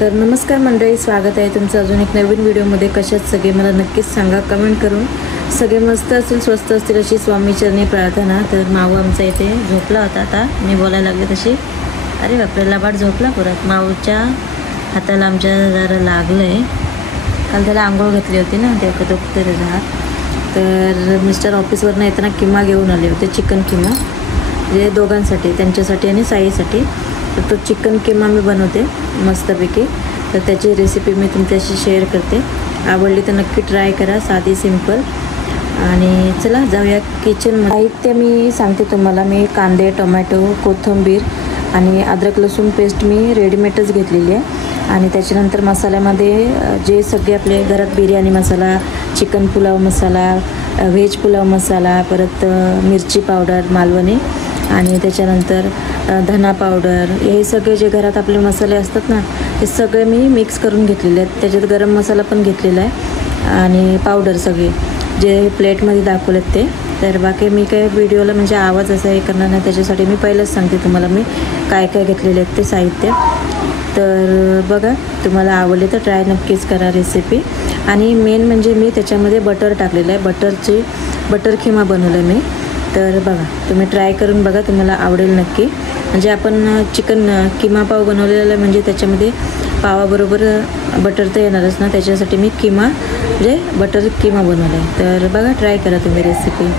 तर नमस्कार मंडळी, स्वागत आहे तुमचं अजून एक नवीन व्हिडिओमध्ये। कशात सगळे मला नक्कीच सांगा कमेंट करून। सगळे मस्त असतील, स्वस्त असतील अशी स्वामीचरणी प्रार्थना। तर माऊ आमचा इथे झोपला होता, आता मी बोलायला लागले तशी अरे बापरे लबाड झोपला परत। माऊच्या हाताला आमच्या जरा लागलं आहे, काल त्याला आंघोळ घातली होती ना, ते दुखते त्याचा हात। तर मिस्टर ऑफिसवरनं येताना किमा घेऊन आले होते, चिकन किमा, म्हणजे दोघांसाठी, त्यांच्यासाठी आणि साईसाठी। तर तो चिकन किमा मी बनवते मस्तपैकी, तर त्याची रेसिपी मी तुमच्याशी शेअर करते। आवडली तर नक्की ट्राय करा, साधी सिंपल। आणि चला जाऊया किचनमध्ये। साहित्य मी सांगते तुम्हाला। मी कांदे, टोमॅटो, कोथिंबीर आणि अद्रक लसूण पेस्ट मी रेडीमेडच घेतलेली आहे। आणि त्याच्यानंतर मसाल्यामध्ये जे सगळे आपले घरात बिर्याणी मसाला, चिकन पुलाव मसाला, व्हेज पुलाव मसाला, परत मिरची पावडर मालवणी, आणि त्याच्यानंतर धना पावडर, हे सगळे जे घरात आपले मसाले असतात ना, हे सगळे मी मिक्स करून घेतलेले आहेत। त्याच्यात गरम मसाला पण घेतलेला आहे आणि पावडर सगळे जे प्लेटमध्ये दाखवलेत ते। तर बाकी मी काय व्हिडिओला म्हणजे आवाज असा हे करणार नाही, त्याच्यासाठी मी पहिलंच सांगते तुम्हाला मी काय काय घेतलेले आहेत ते साहित्य। तर बघा, तुम्हाला आवडले तर ट्राय नक्कीच करा रेसिपी। आणि मेन म्हणजे मी त्याच्यामध्ये बटर टाकलेलं आहे, बटर खिमा बनवलं आहे मी। तर बघा, तुम्ही ट्राय करून बघा, तुम्हाला आवडेल नक्की। म्हणजे आपण चिकन किमा पाव बनवलेला आहे, म्हणजे त्याच्यामध्ये पावाबरोबर बटर तर येणारच ना, त्याच्यासाठी मी किमा म्हणजे बटर किमा बनवला आहे। तर बघा, ट्राय करा तुम्ही रेसिपी।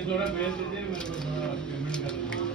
ये थोड़ा भेज दीजिए, मेरे को थोड़ा पेमेंट कर दीजिए।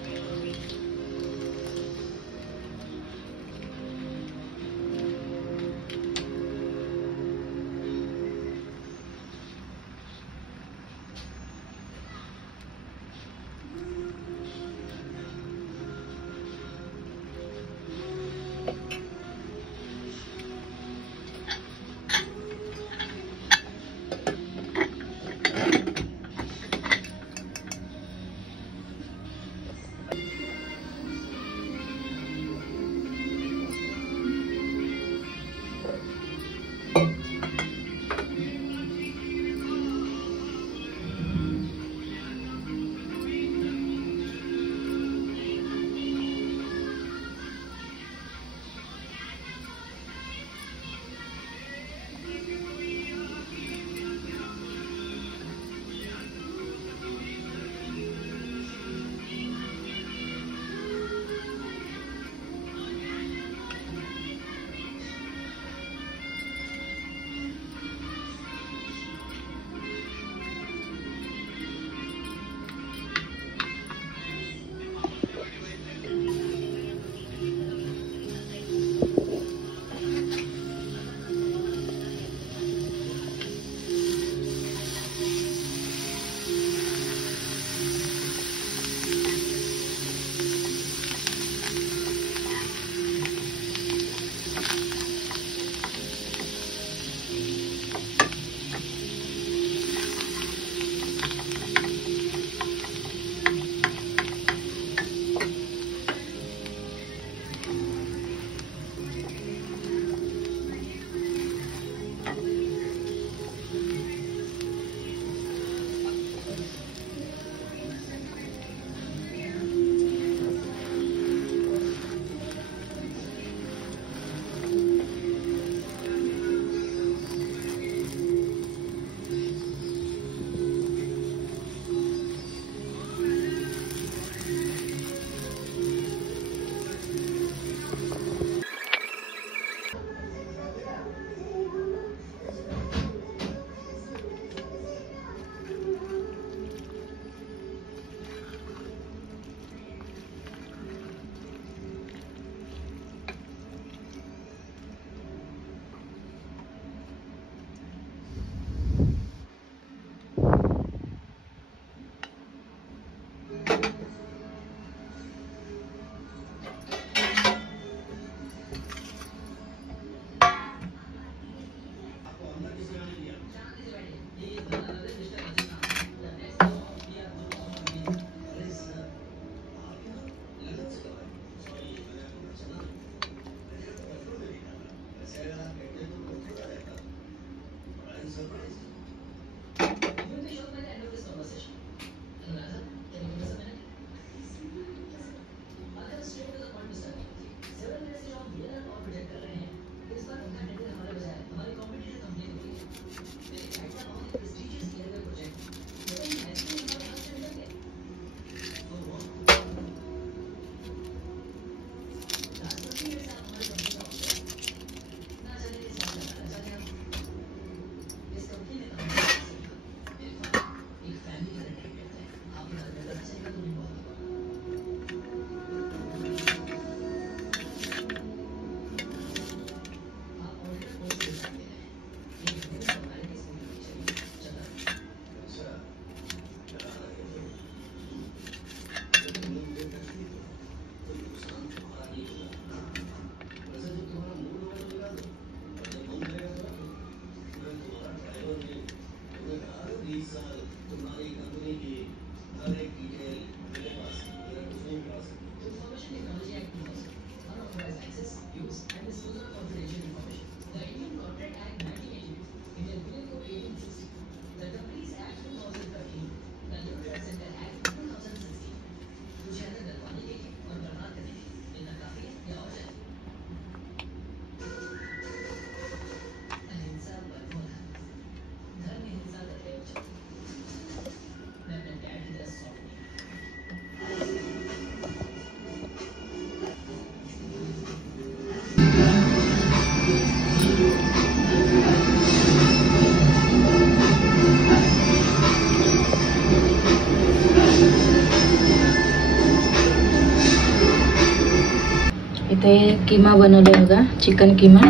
इथे किमा बनवले बघा, चिकन किमा.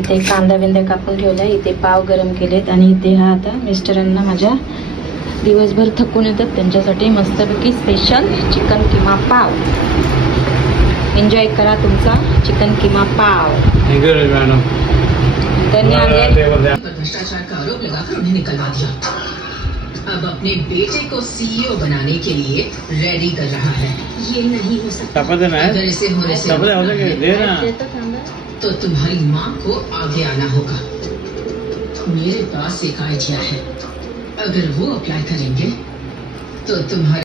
इथे कांदा बिंदा कापून ठेवलाय. इथे पाव गरम केलेत आणि इथे हा आता मिस्टरांना माझ्या दिवसभर थकून येतात त्यांच्यासाठी मस्तपैकी स्पेशल चिकन किमा पाव. एन्जॉय करा तुमचा चिकन किमा पाव. त्यांनी आणले भ्रष्टाचार का आरोप लगाकर उन्हें निकलवा दिया. अब अपने बेटे को सीईओ बनाने के लिए रेडी कर रहा है. ये नहीं हो सकता. अगर इसे होने से तो तुम्हारी माँ को आगे आना होगा. मेरे पास एक आइडिया है. अगर वो अप्लाई करेंगे तो तुम्हारे